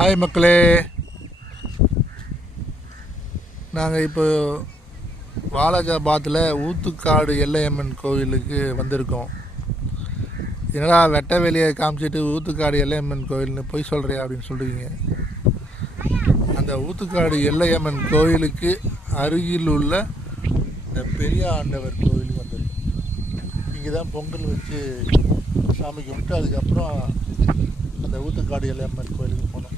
Hi மக்களே, நாங்கள் இப்போ வாலாஜாபாத்தில் ஊத்துக்காடு எல்லையம்மன் கோவிலுக்கு வந்திருக்கோம். என்னடா வெட்ட வெளியை காமிச்சிட்டு ஊத்துக்காடு எல்லையம்மன் கோவில்னு போய் சொல்கிறியா அப்படின்னு சொல்கிறீங்க. அந்த ஊத்துக்காடு எல்லையம்மன் கோவிலுக்கு அருகில் உள்ள இந்த பெரிய ஆண்டவர் கோவிலுக்கு வந்திருக்கோம். இங்கே தான் பொங்கல் வச்சு சாமி கும்பிட்டு அதுக்கப்புறம் அந்த ஊத்துக்காடு எல்லையம்மன் கோவிலுக்கு போனோம்.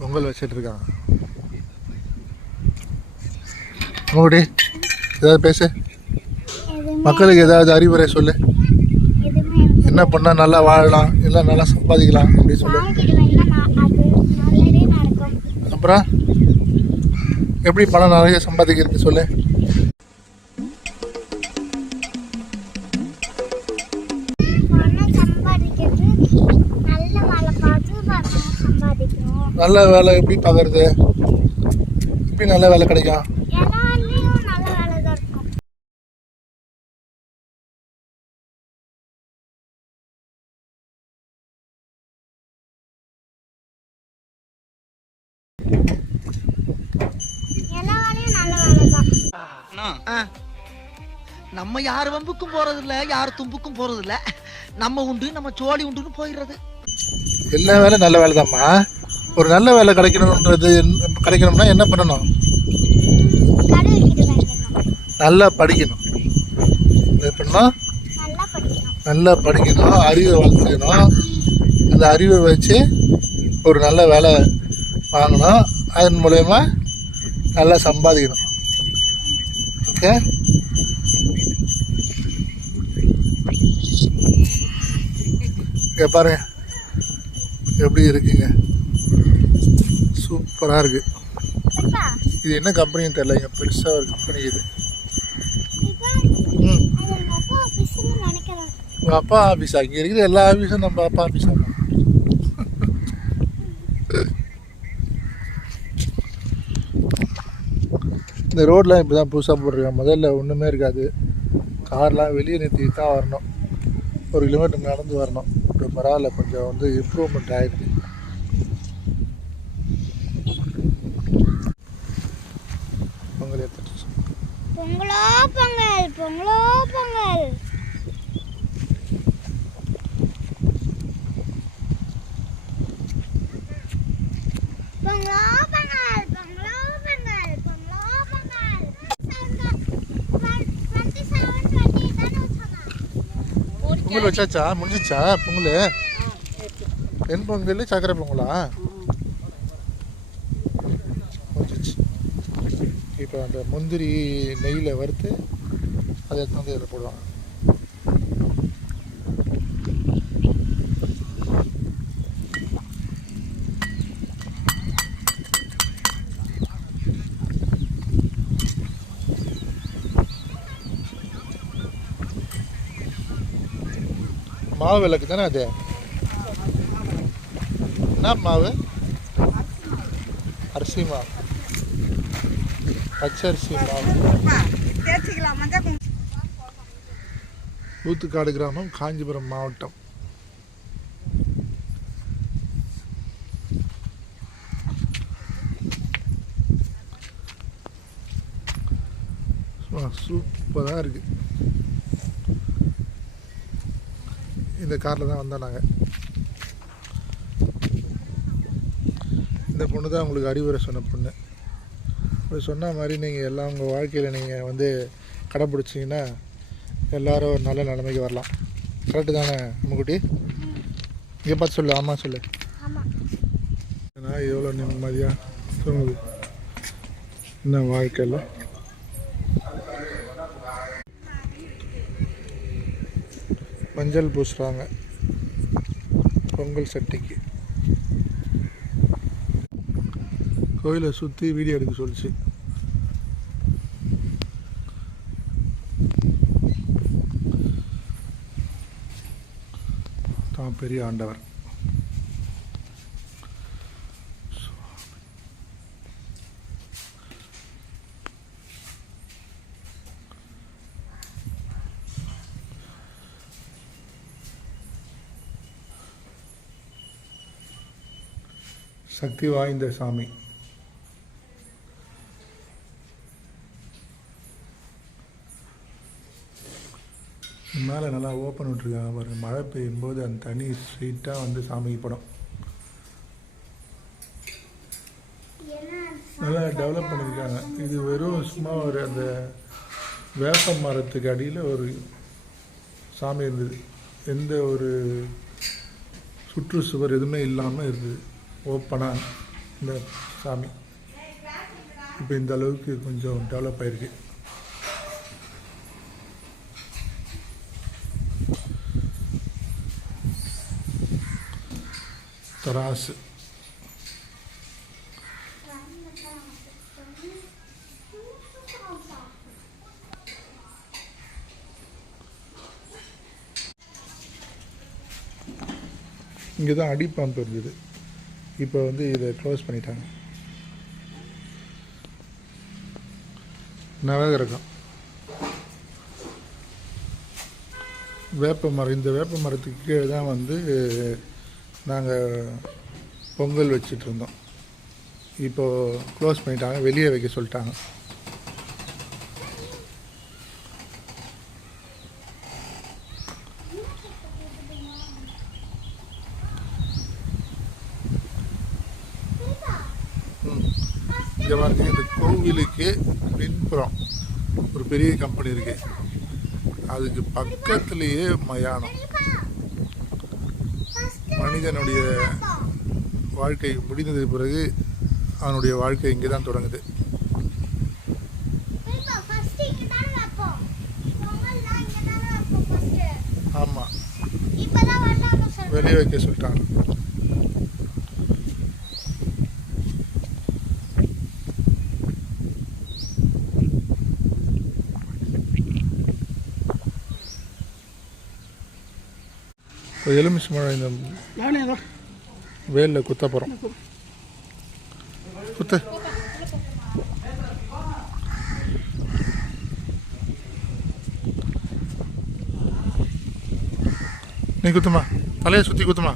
பொங்கல் வச்சுட்டு இருக்காங்க. மோடி ஏதாவது பேசு, மக்களுக்கு ஏதாவது அறிவுரை சொல்லு. என்ன பண்ணால் நல்லா வாழலாம், இல்லை நல்லா சம்பாதிக்கலாம் அப்படின்னு சொல்லு. அப்புறம் எப்படி பணம் நிறைய சம்பாதிக்கிறது சொல்லு. நல்ல வேலை எப்படி பார்க்கறது? எப்படி நல்ல வேலை கிடைக்கும்? நம்ம யார் வம்புக்கும் போறது இல்ல, யார் தும்புக்கும் போறது இல்ல. நம்ம உண்டு, நம்ம சோழி உண்டுன்னு போயிடுறது. எல்லா வேலை நல்ல வேலை தான்மா. ஒரு நல்ல வேலை கிடைக்கணும்னா என்ன பண்ணணும்? நல்லா படிக்கணும். நல்லா படிக்கணும், அறிவை வளர்த்துக்கணும். அந்த அறிவை வச்சு ஒரு நல்ல வேலை வாங்கணும். அதன் மூலயமா நல்லா சம்பாதிக்கணும். ஓகே, இங்கே பாருங்க எப்படி இருக்குங்க, சூப்பராக இருக்குது. இது என்ன கம்பெனின்னு தெரியல, இங்கே பெருசாக ஒரு கம்பெனி இது. உங்கள் அப்பா ஆஃபீஸா? இங்கே இருக்கிற எல்லா ஆஃபீஸும் நம்ம அப்பா ஆஃபீஸா? இந்த ரோடெலாம் இப்படி தான் புதுசாக போட்டிருக்காங்க. முதல்ல ஒன்றுமே இருக்காது. கார்லாம் வெளியே நிறுத்தி தான் வரணும். 1 கிலோமீட்டர் நடந்து வரணும். இப்போ பரவாயில்ல, கொஞ்சம் வந்து இம்ப்ரூவ்மெண்ட் ஆகிடுது. பொங்கல் எடுத்துட்டு பொங்கலோ பொங்கல், பொங்கலோ பொங்கல். பொங்கலோ பொங்கல், பொங்கலோ பொங்கல், பொங்கலோ பொங்கல். 27 பொங்கல் வச்சாச்சா? முடிஞ்சிச்சா பொங்கல்? தென் பொங்கல் சக்கரை பொங்கலா? முடிஞ்சிச்சு. இப்போ அந்த முந்திரி நெய்யில் வறுத்து அதை எடுத்து வந்து இதில் போடுவாங்க. மாவு விளக்கு தானே அது? என்ன மாவு? அரிசி மாவு, பச்சரிசி மாவு. ஊத்துக்காடு கிராமம், காஞ்சிபுரம் மாவட்டம். சூப்பராக இருக்குது. இந்த காரில் தான் வந்தோம் நாங்கள். இந்த பொண்ணு தான் உங்களுக்கு அறிவுரை சொன்ன பொண்ணு. அப்படி சொன்ன மாதிரி நீங்கள் எல்லாம் உங்கள் வாழ்க்கையில் நீங்கள் வந்து கடைப்பிடிச்சிங்கன்னா எல்லோரும் ஒரு நல்ல நிலைமைக்கு வரலாம். கரெக்டு தானே அம்முக்குட்டி? இங்கே பார்த்து சொல்லு. ஆமாம் சொல்லு. ஏன்னா எவ்வளோ நிம்மதியாக தூங்குது என்ன வாழ்க்கையில். மஞ்சள் பூசுகிறாங்க பொங்கல் சட்டிக்கு. கோயிலை சுற்றி வீடியோ எடுக்க சொல்லிச்சு. தான் பெரிய ஆண்டவர். சக்தி வாய்ந்த சாமி. மேலே நல்லா ஓப்பன் விட்டுருக்காங்க பாருங்க. மழை பெய்யும் போது அந்த தண்ணி ஸ்ட்ரெயிட்டாக வந்து சாமிக்கு படம். நல்லா டெவலப் பண்ணியிருக்காங்க. இது வெறும் சும்மா ஒரு அந்த வேப்ப மரத்துக்கு அடியில் ஒரு சாமி இருந்தது. எந்த ஒரு சுற்றுச்சுவர் எதுவுமே இல்லாமல் இருந்தது. ஓப்பனாக இந்த சாமி இப்போ இந்த அளவுக்கு கொஞ்சம் டெவலப் ஆகிருக்கு. தராசு இங்கே தான் அடி பம்ப் இருந்தது. இப்போ வந்து இதை க்ளோஸ் பண்ணிட்டாங்க. நவகிரகம் வேப்ப மரம். இந்த வேப்ப மரத்துக்கு கீழே தான் வந்து நாங்கள் பொங்கல் வச்சிட்ருந்தோம். இப்போது க்ளோஸ் பண்ணிட்டாங்க, வெளியே வைக்க சொல்லிட்டாங்க. இங்கே பாருங்க, இந்த கோவிலுக்கு பின்புறம் ஒரு பெரிய கம்பெனி இருக்கு. அதுக்கு பக்கத்துலேயே மயானம். மனிதனுடைய வாழ்க்கை முடிந்தது பிறகு அவனுடைய வாழ்க்கை இங்கே தான் தொடங்குது. ஆமாம், வெளியே வைக்க சொல்லிட்டாங்க. எலுமிச்சை மழை இந்த வேலில் குத்த போகிறோம். குத்து. நீ குத்துமா, தலையை சுற்றி குத்துமா.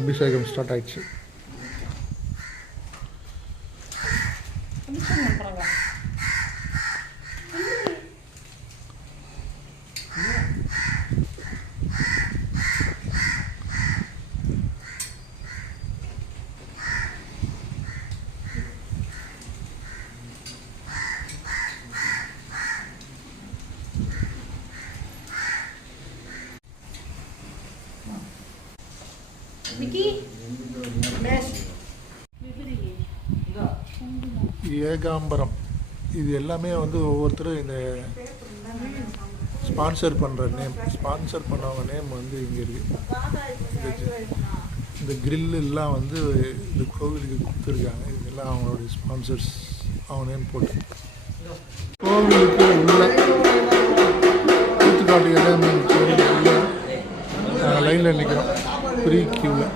அபிஷேகம் ஸ்டார்ட் ஆயிடுச்சு. ஏகாம்பரம் இது எல்லாமே வந்து ஒவ்வொருத்தரும் இந்த ஸ்பான்சர் பண்ணுற நேம், ஸ்பான்சர் பண்ணவங்க நேம் வந்து இங்கே இருக்குது. இந்த கிரில்லாம் வந்து இந்த கோவிலுக்கு கொடுத்துருக்காங்க. இதெல்லாம் அவங்களுடைய ஸ்பான்சர்ஸ், அவங்க நேம் போட்டு. கோவிலுக்கு உள்ள ஊத்துக்காட்டு எல்லையம்மன் கோவிலுக்கு உள்ள லைனில் நிற்கிறோம், ஃப்ரீ கியூவில்.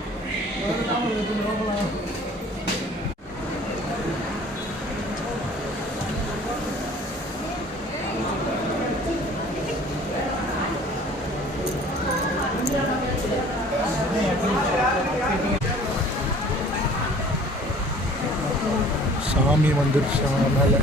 சாமி வந்துருச்சா மேலே.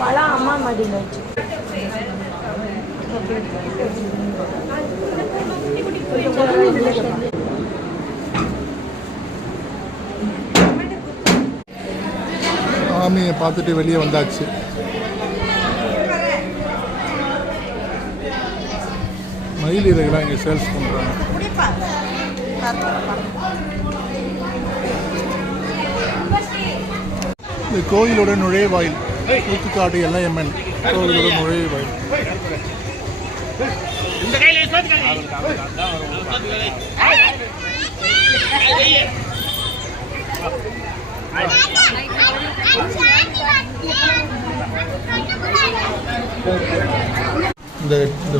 பழம் அம்மா மடியில் வச்சு சாமியை பார்த்துட்டு வெளியே வந்தாச்சு. மயில் இதைகளாம் இங்கே சேல்ஸ் பண்ணுறாங்க. இந்த கோயிலோட நுழைவாயில், ஊத்துக்காடு எல்லையம்மன் கோவிலோட நுழைவாயில். இந்த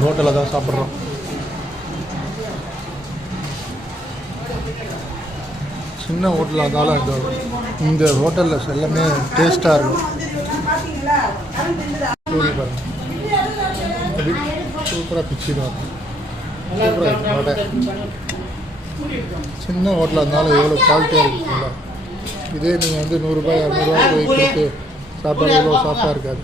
ஹோட்டலில் தான் சாப்பிட்றோம். சின்ன ஹோட்டலாக இருந்தாலும் இந்த ஹோட்டலில் எல்லாமே டேஸ்ட்டாக இருக்கும். சூப்பராக பிச்சுடும். சூப்பராக இருக்கும் வடை. சின்ன ஹோட்டலாக இருந்தாலும் எவ்வளோ குவாலிட்டியாக இருக்குங்களா. இதே நீங்கள் வந்து 100 ரூபாய் 200 ரூபாய் போய் கொடுத்து சாப்பாடு எவ்வளோ சாஃப்டாக இருக்காது.